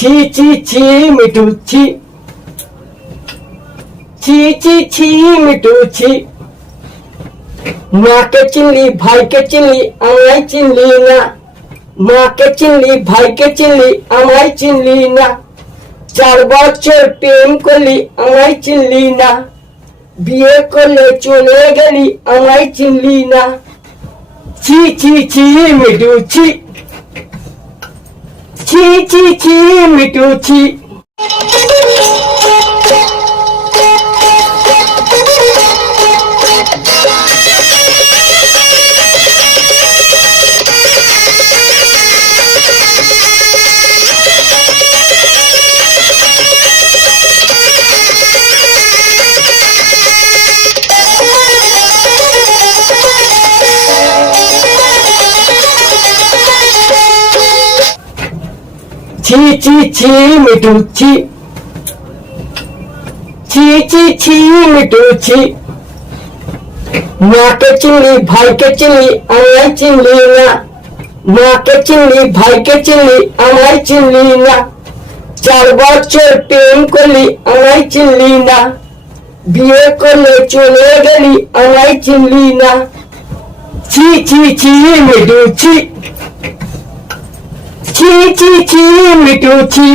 ছি ছি ছি মিঠু ছি, ছি ছি ছি মিঠু ছি। মাকে চিনলি ভাইকে চিনলি আমায় চিনলি না, মাকে চিনলি ভাইকে চিনলি আমায় চিনলি না। 4 বছর প্রেম করলি আমায় চিনলি না, বিয়ে করলে চলে গেলি আমায় চিনলি না। ছি ছি ছি মিঠু ছি, ছি ছি ছি মিঠু ছি। ছি ছি ছি মিঠু ছি, ছি ছি ছি মিঠু ছি। মাকে চিনলি ভাইকে চিনলি আমায় চিনলি না, মাকে চিনলি ভাইকে চিনলি আমায় চিনলি না। 4 বছর প্রেম করলি আমায় চিনলি না, বিয়ে করলে চলে গেলি আমায় চিনলি না। ছি ছি ছি মিঠু ছি, ছি ছি ছি মিঠু ছি।